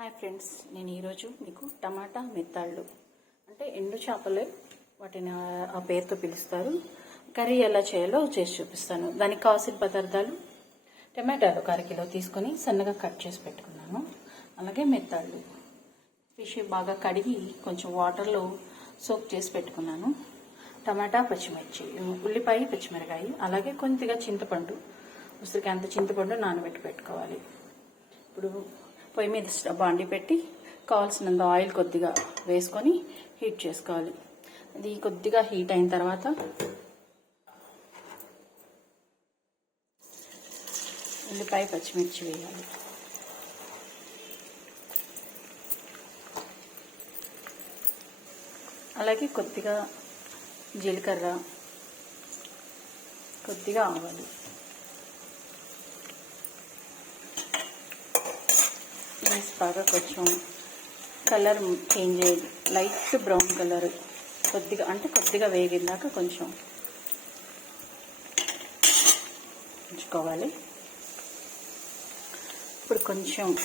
Hi friends నేను ఈరోజు మీకు టమాటా మెత్తాళ్ళు. అంటే ఎండు చేపలే వాటిని ఆ- పేరుతో పిలుస్తారు. కర్రీ ఎలా చేయాలో చేసి చూపిస్తాను. దానికి కావాల్సిన పదార్థాలు టమాటాలు ఒక అరకిలో తీసుకొని సన్నగా కట్ చేసి పెట్టుకున్నాను. అలాగే మెత్తాళ్ళు. ఫిష్ బాగా కడిగి కొంచెం వాటర్లో సోక్ చేసి పెట్టుకున్నాను. టమాటా పచ్చిమిర్చి ఉల్లిపాయ పచ్చిమిరకాయ అలాగే కొద్దిగా చింతపండు. ఉసిరికాయ అంత చింతపండు నానబెట్టి పెట్టుకోవాలి. ఇప్పుడు పొయ్యి మీద స్టవ్ బాండి పెట్టి కావాల్సినంత ఆయిల్ కొద్దిగా వేసుకొని హీట్ చేసుకోవాలి. ఇది కొద్దిగా హీట్ అయిన తర్వాత ఉల్లిపాయ పచ్చిమిర్చి వేయాలి. అలాగే కొద్దిగా జీలకర్ర కొద్దిగా ఆవాలి. రైస్ బాగా కొంచెం కలర్ చేంజ్ అయ్యేది. లైట్ బ్రౌన్ కలర్ కొద్దిగా అంటే కొద్దిగా వేగిందాక కొంచెం ఉంచుకోవాలి. ఇప్పుడు కొంచెం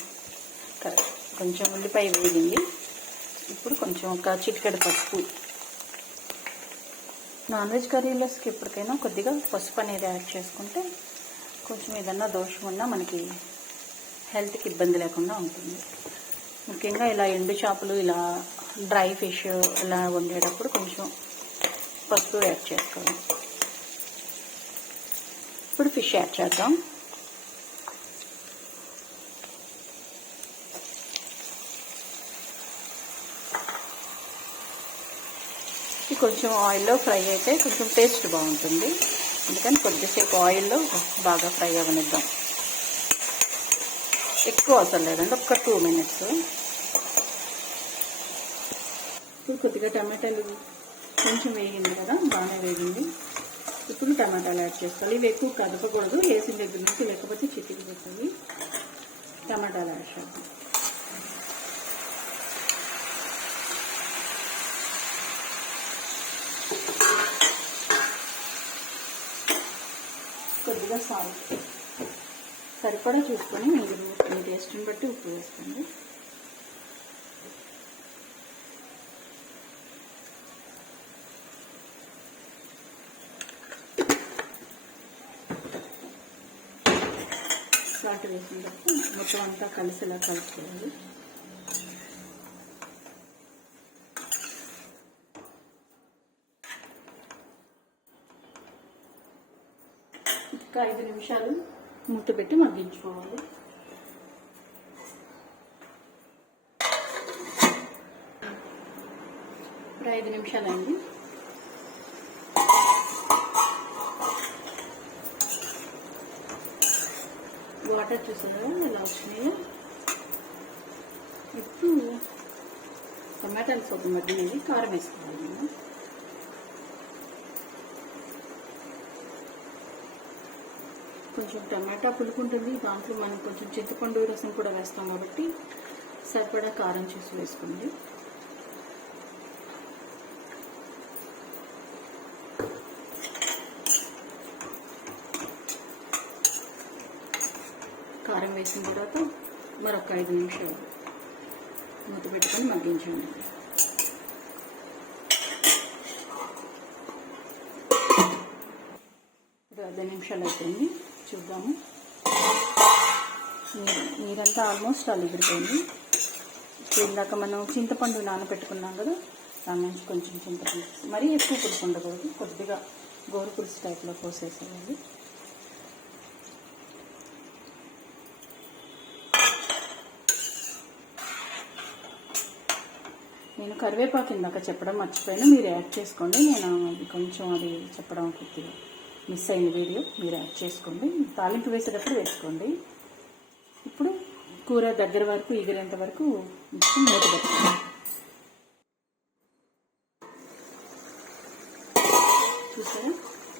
క- కొంచెం ఉల్లిపాయ వేగింది. ఇప్పుడు కొంచెం ఒక చిటికెడు పసుపు. నాన్ వెజ్ కర్రీలోకి ఎప్పటికైనా కొద్దిగా పసుపు అనేది యాడ్ చేసుకుంటే కొంచెం ఏదన్నా దోషం ఉన్నా మనకి హెల్త్కి ఇబ్బంది లేకుండా ఉంటుంది. ముఖ్యంగా ఇలా ఎండు చేపలు ఇలా డ్రై ఫిష్ ఇలా వండేటప్పుడు కొంచెం పసుపు యాడ్ చేసుకోవాలి. ఇప్పుడు ఫిష్ యాడ్ చేద్దాం. కొంచెం ఆయిల్లో ఫ్రై అయితే కొంచెం టేస్ట్ బాగుంటుంది. అందుకని కొద్దిసేపు ఆయిల్లో బాగా ఫ్రై అవనిద్దాం ఎక్కువ అవసరం లేదండి. ఒక టూ మినిట్స్. ఇప్పుడు కొద్దిగా టమాటాలు కొంచెం వేగింది కదా బాగానే వేగింది. ఇప్పుడు టమాటాలు యాడ్ చేసుకోవాలి. ఇవి ఎక్కువ కదపకూడదు. వేసిన దగ్గర నుంచి లేకపోతే చితికిపోతుంది టమాటాలు యాడ్ చేద్దాం. కొద్దిగా సాల్ట్. సరిపడా చూసుకొని మీరు మీ టేస్ట్ని బట్టి ఉప్పు వేసుకోండి. సాల్ట్ వేసిన తర్వాత మొత్తం అంతా కలిసేలా కలుపుకోవాలి. ఇంకా ఐదు నిమిషాలు మూత పెట్టి మగ్గించుకోవాలి. ఇప్పుడు ఐదు నిమిషాలండి. వాటర్ చూసారా? ఎలా వచ్చినాయో? ఇప్పుడు టమాటాలు సొప్పు మగ్గినవి కారం వేసుకోవాలి కొంచెం టమాటా పులుకుంటుంది దాంట్లో మనం కొంచెం చింతపండు రసం కూడా వేస్తాం కాబట్టి సరిపడా కారం చూసి వేసుకోండి. కారం వేసిన తర్వాత మరొక ఐదు నిమిషాలు మూత పెట్టుకొని మగ్గించండి. ఐదు నిమిషాలు అవుతుంది చూద్దాము. నీరంతా ఆల్మోస్ట్ అలిగిపోయింది ఇప్పుడు ఇందాక మనం చింతపండు నానబెట్టుకున్నాం కదా దాని నుంచి కొంచెం చింతపండు. మరీ ఎక్కువ పులుసు ఉండకూడదు కొద్దిగా గోరు పులుసు టైప్లో పోసేసేయాలి నేను కరివేపాకు ఇందాక చెప్పడం మర్చిపోయాను మీరు యాడ్ చేసుకోండి. నేను అది కొంచెం అది చెప్పడం కొద్దిగా మిస్ అయిన వీడియో మీరు యాడ్ చేసుకోండి. తాలింపు వేసేటప్పుడు వేసుకోండి. ఇప్పుడు కూర దగ్గర వరకు ఎగిరేంత వరకు మూత పెట్టుకోండి. చూసారా?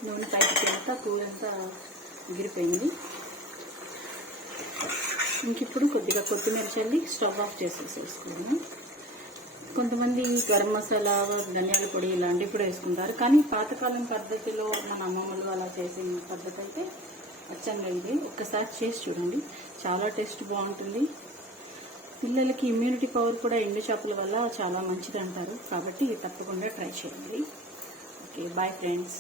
నూనె పైకి కూర అంతా ఎగిరిపోయింది. ఇంక ఇప్పుడు కొద్దిగా కొత్తిమీర చల్లి స్టవ్ ఆఫ్ చేసేసేసుకున్నాను కొంతమంది గరం మసాలా ధనియాల పొడి ఇలాంటివి కూడా వేసుకుంటారు. కానీ పాతకాలం పద్ధతిలో మన అమ్మమ్మలు అలా చేసిన పద్ధతి అయితే అచ్చంగా ఇది ఒక్కసారి చేసి చూడండి. చాలా టేస్ట్ బాగుంటుంది. పిల్లలకి ఇమ్యూనిటీ పవర్ కూడా ఎండు చేపల వల్ల చాలా మంచిది అంటారు కాబట్టి తప్పకుండా ట్రై చేయండి. Okay bye friends